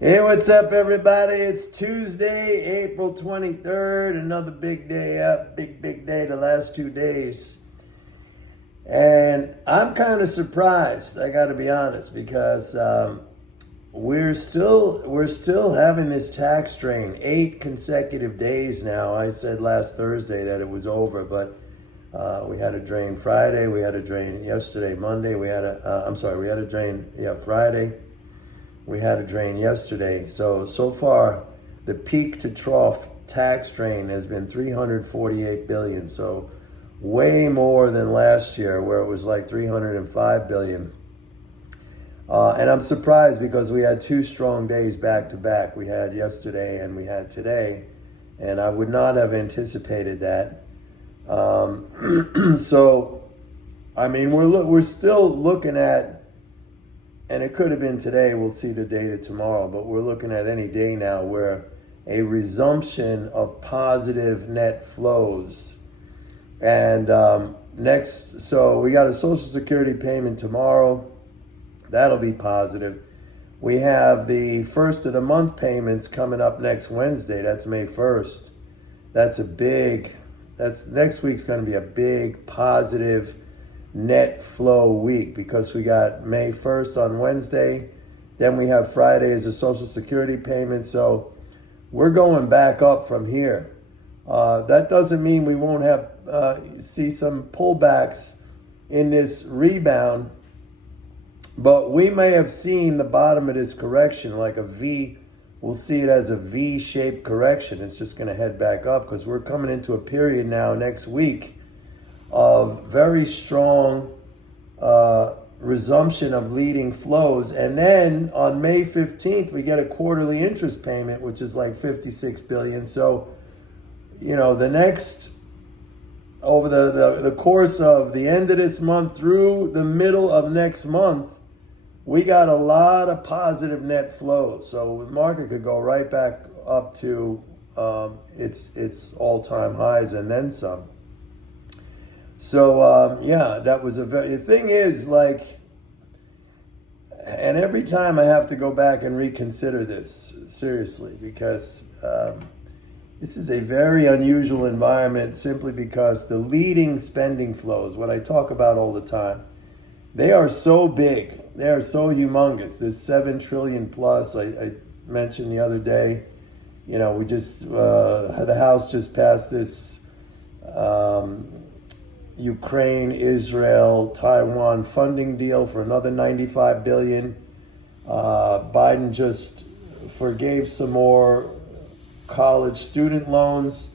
Hey, what's up, everybody? It's Tuesday, April 23rd. Another big day up. Big day the last 2 days. And I'm kind of surprised, I got to be honest, because we're still having this tax drain. 8 consecutive days now. I said last Thursday that it was over, but we had a drain Friday. We had a drain yesterday, Monday. We had a drain, Friday. We had a drain yesterday. So far, the peak to trough tax drain has been 348 billion. So way more than last year, where it was like 305 billion. And I'm surprised because we had 2 strong days back to back. We had yesterday and we had today, and I would not have anticipated that. So, I mean, we're still looking at, and it could have been today, we'll see the data tomorrow, but we're looking at any day now where a resumption of positive net flows. And so we got a Social Security payment tomorrow. That'll be positive. We have the first of the month payments coming up next Wednesday. That's May 1st. That's next week's going to be a big positive net flow week because we got May 1st on Wednesday. Then we have Friday as a Social Security payment. So we're going back up from here. That doesn't mean we won't have see some pullbacks in this rebound, but we may have seen the bottom of this correction like a V. We'll see it as a V-shaped correction. It's just going to head back up because we're coming into a period now next week of very strong resumption of leading flows. And then on May 15th, we get a quarterly interest payment, which is like 56 billion. So, over the course of the end of this month through the middle of next month, we got a lot of positive net flows. So the market could go right back up to its all-time highs and then some. So, that was the thing is, like, and every time I have to go back and reconsider this seriously because this is a very unusual environment simply because the leading spending flows, what I talk about all the time, they are so big. They are so humongous. There's 7 trillion plus. I mentioned the other day, we just, the House just passed this Ukraine, Israel, Taiwan funding deal for another 95 billion. Biden just forgave some more college student loans.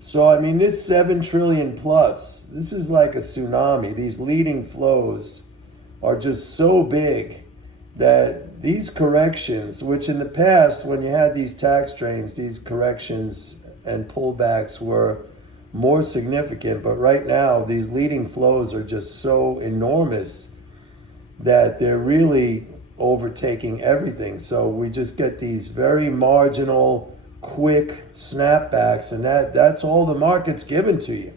So, I mean, this 7 trillion plus, this is like a tsunami. These leading flows are just so big that these corrections, which in the past, when you had these tax drains, these corrections and pullbacks were more significant. But right now, these leading flows are just so enormous that they're really overtaking everything. So we just get these very marginal, quick snapbacks, and that's all the market's given to you.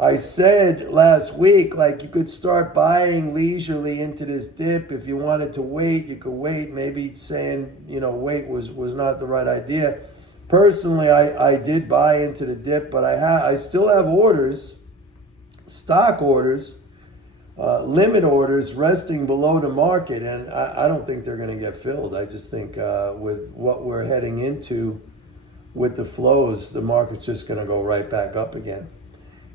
I said last week, like, you could start buying leisurely into this dip. If you wanted to wait, you could wait. Maybe saying, wait was not the right idea. Personally, I did buy into the dip, but I still have orders, stock orders, limit orders resting below the market, and I don't think they're going to get filled. I just think with what we're heading into with the flows, the market's just going to go right back up again.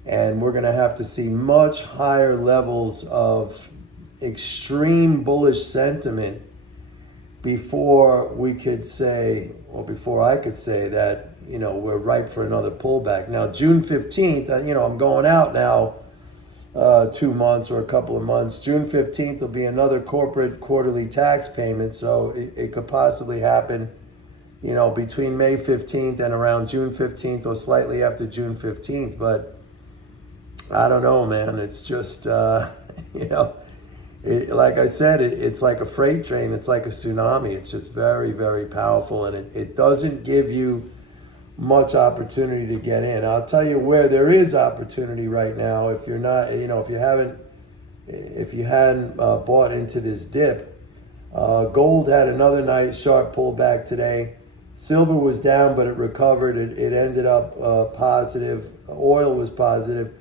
And we're going to have to see much higher levels of extreme bullish sentiment before we could say, or before I could say that, we're ripe for another pullback. Now, June 15th, I'm going out now 2 months or a couple of months. June 15th will be another corporate quarterly tax payment. So it could possibly happen, between May 15th and around June 15th or slightly after June 15th. But I don't know, man. It's just, like I said, it's like a freight train. It's like a tsunami. It's just very, very powerful, and it doesn't give you much opportunity to get in. I'll tell you where there is opportunity right now. If you hadn't bought into this dip, Gold had another nice sharp pullback today. Silver was down, but it recovered. It ended up positive. Oil was positive.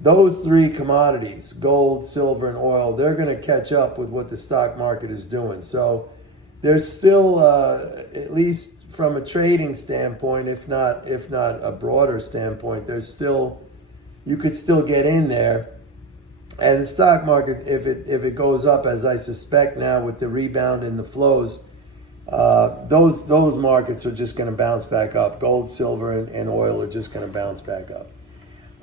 Those three commodities, gold, silver, and oil, they're going to catch up with what the stock market is doing. So there's still, at least from a trading standpoint, if not a broader standpoint, there's still, you could still get in there. And the stock market, if it goes up, as I suspect now with the rebound in the flows, those markets are just going to bounce back up. Gold, silver, and oil are just going to bounce back up.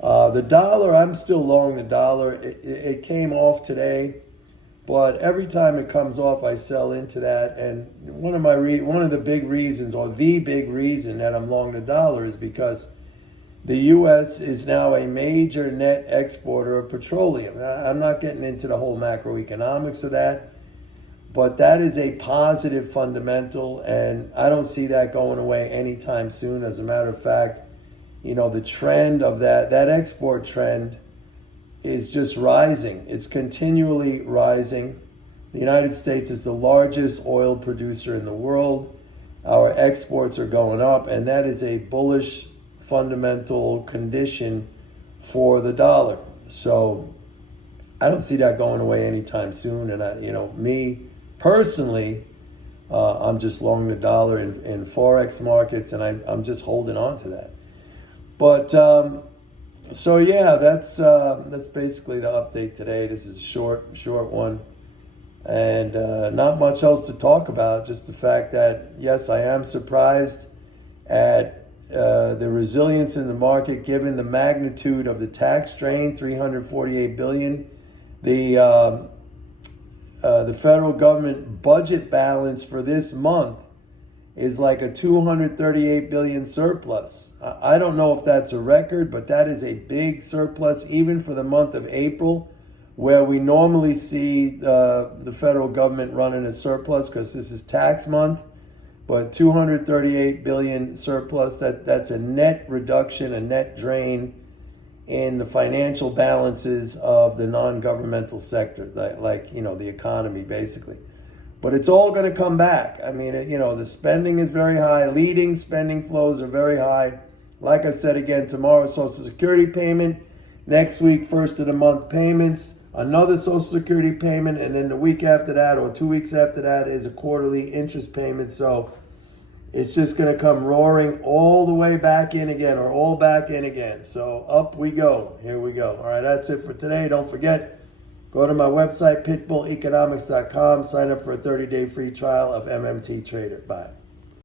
The dollar, I'm still long the dollar. It came off today, but every time it comes off, I sell into that. And one of the big reasons, or the big reason that I'm long the dollar is because the U.S. is now a major net exporter of petroleum. I'm not getting into the whole macroeconomics of that, but that is a positive fundamental, and I don't see that going away anytime soon. As a matter of fact, the trend of that export trend is just rising. It's continually rising. The United States is the largest oil producer in the world. Our exports are going up, and that is a bullish fundamental condition for the dollar. So I don't see that going away anytime soon. And me personally, I'm just long the dollar in Forex markets, and I'm just holding on to that. But so yeah, that's basically the update today. This is a short one, and not much else to talk about. Just the fact that yes, I am surprised at the resilience in the market, given the magnitude of the tax drain, $348 billion. The federal government budget balance for this month is like a $238 billion surplus. I don't know if that's a record, but that is a big surplus, even for the month of April, where we normally see the federal government running a surplus because this is tax month. But 238 billion surplus, that's a net reduction, a net drain in the financial balances of the non-governmental sector, like the economy basically. But it's all going to come back. I mean, the spending is very high. Leading spending flows are very high. Like I said again, tomorrow Social Security payment, next week first of the month payments, another Social Security payment, and then the week after that or 2 weeks after that is a quarterly interest payment. So it's just going to come roaring all the way back in again, or all back in again. So up we go. Here we go. All right, that's it for today. Don't forget, go to my website, pitbulleconomics.com. Sign up for a 30-day free trial of MMT Trader. Bye.